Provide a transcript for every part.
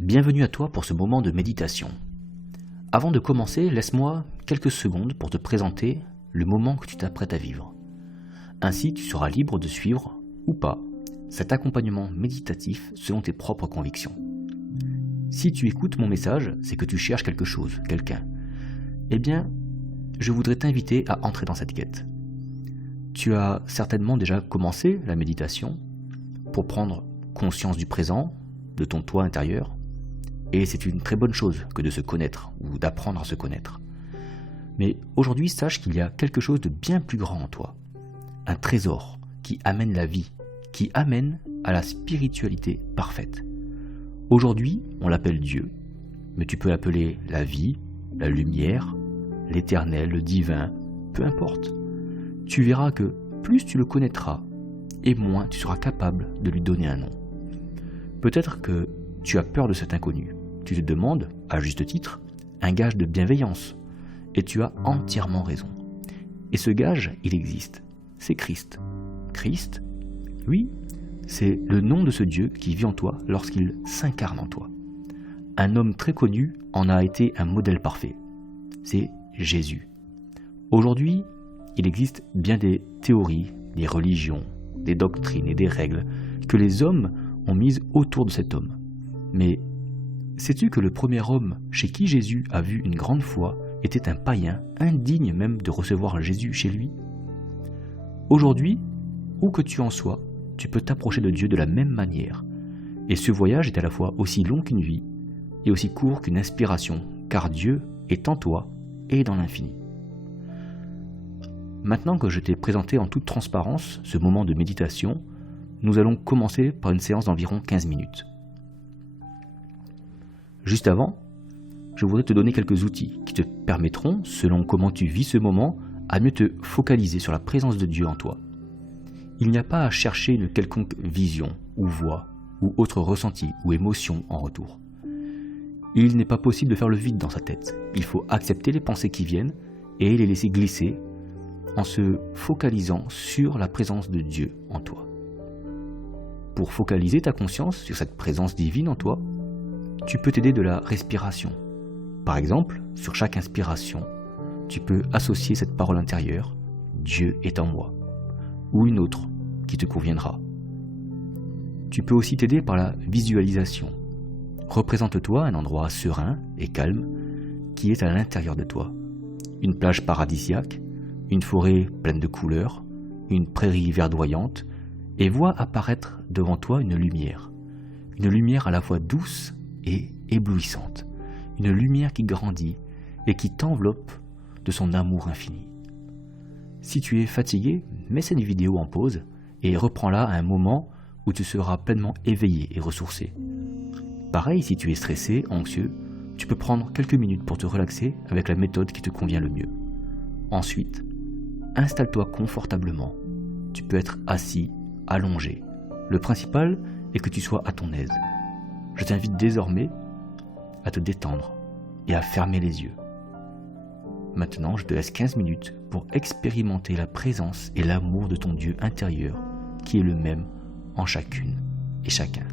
Bienvenue à toi pour ce moment de méditation. Avant de commencer, laisse-moi quelques secondes pour te présenter le moment que tu t'apprêtes à vivre. Ainsi, tu seras libre de suivre, ou pas, cet accompagnement méditatif selon tes propres convictions. Si tu écoutes mon message, c'est que tu cherches quelque chose, quelqu'un. Eh bien, je voudrais t'inviter à entrer dans cette quête. Tu as certainement déjà commencé la méditation pour prendre conscience du présent, de ton toi intérieur, et c'est une très bonne chose que de se connaître ou d'apprendre à se connaître. Mais aujourd'hui, sache qu'il y a quelque chose de bien plus grand en toi, un trésor qui amène la vie, qui amène à la spiritualité parfaite. Aujourd'hui, on l'appelle Dieu, mais tu peux l'appeler la vie, la lumière, l'éternel, le divin, peu importe. Tu verras que plus tu le connaîtras, et moins tu seras capable de lui donner un nom. Peut-être que tu as peur de cet inconnu. Tu te demandes, à juste titre, un gage de bienveillance. Et tu as entièrement raison. Et ce gage, il existe. C'est Christ. Christ, oui, c'est le nom de ce Dieu qui vit en toi lorsqu'il s'incarne en toi. Un homme très connu en a été un modèle parfait. C'est Jésus. Aujourd'hui, il existe bien des théories, des religions, des doctrines et des règles que les hommes ont mises autour de cet homme. Mais sais-tu que le premier homme chez qui Jésus a vu une grande foi était un païen, indigne même de recevoir Jésus chez lui? Aujourd'hui, où que tu en sois, tu peux t'approcher de Dieu de la même manière. Et ce voyage est à la fois aussi long qu'une vie et aussi court qu'une inspiration, car Dieu est en toi et dans l'infini. Maintenant que je t'ai présenté en toute transparence ce moment de méditation, nous allons commencer par une séance d'environ 15 minutes. Juste avant, je voudrais te donner quelques outils qui te permettront, selon comment tu vis ce moment, à mieux te focaliser sur la présence de Dieu en toi. Il n'y a pas à chercher une quelconque vision, ou voix, ou autre ressenti ou émotion en retour. Il n'est pas possible de faire le vide dans sa tête. Il faut accepter les pensées qui viennent et les laisser glisser en se focalisant sur la présence de Dieu en toi. Pour focaliser ta conscience sur cette présence divine en toi, tu peux t'aider de la respiration. Par exemple, sur chaque inspiration, tu peux associer cette parole intérieure « Dieu est en moi » ou une autre qui te conviendra. Tu peux aussi t'aider par la visualisation. Représente-toi un endroit serein et calme qui est à l'intérieur de toi. Une plage paradisiaque, une forêt pleine de couleurs, une prairie verdoyante, et vois apparaître devant toi une lumière à la fois douce et éblouissante, une lumière qui grandit et qui t'enveloppe de son amour infini. Si tu es fatigué, mets cette vidéo en pause et reprends-la à un moment où tu seras pleinement éveillé et ressourcé. Pareil, si tu es stressé, anxieux, tu peux prendre quelques minutes pour te relaxer avec la méthode qui te convient le mieux. Ensuite, installe-toi confortablement. Tu peux être assis, allongé. Le principal est que tu sois à ton aise. Je t'invite désormais à te détendre et à fermer les yeux. Maintenant, je te laisse 15 minutes pour expérimenter la présence et l'amour de ton Dieu intérieur qui est le même en chacune et chacun.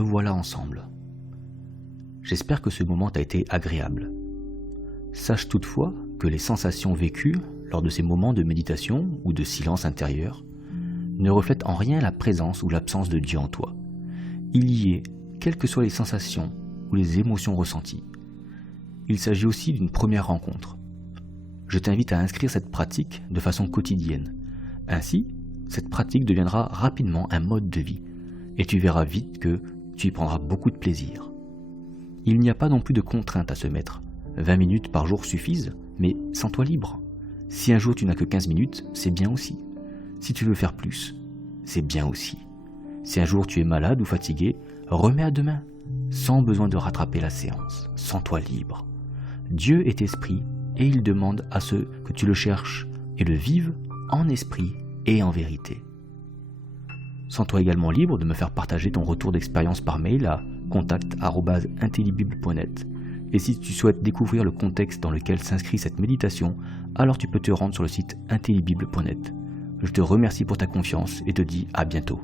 revoilà ensemble. J'espère que ce moment t'a été agréable. Sache toutefois que les sensations vécues lors de ces moments de méditation ou de silence intérieur ne reflètent en rien la présence ou l'absence de Dieu en toi. Il y est, quelles que soient les sensations ou les émotions ressenties. Il s'agit aussi d'une première rencontre. Je t'invite à inscrire cette pratique de façon quotidienne. Ainsi, cette pratique deviendra rapidement un mode de vie et tu verras vite que tu y prendras beaucoup de plaisir. Il n'y a pas non plus de contrainte à se mettre. 20 minutes par jour suffisent, mais sens-toi libre. Si un jour tu n'as que 15 minutes, c'est bien aussi. Si tu veux faire plus, c'est bien aussi. Si un jour tu es malade ou fatigué, remets à demain, sans besoin de rattraper la séance. Sens-toi libre. Dieu est esprit et il demande à ceux que tu le cherches et le vivent en esprit et en vérité. Sens-toi également libre de me faire partager ton retour d'expérience par mail à contact@intellibible.net. Et si tu souhaites découvrir le contexte dans lequel s'inscrit cette méditation, alors tu peux te rendre sur le site intellibible.net. Je te remercie pour ta confiance et te dis à bientôt.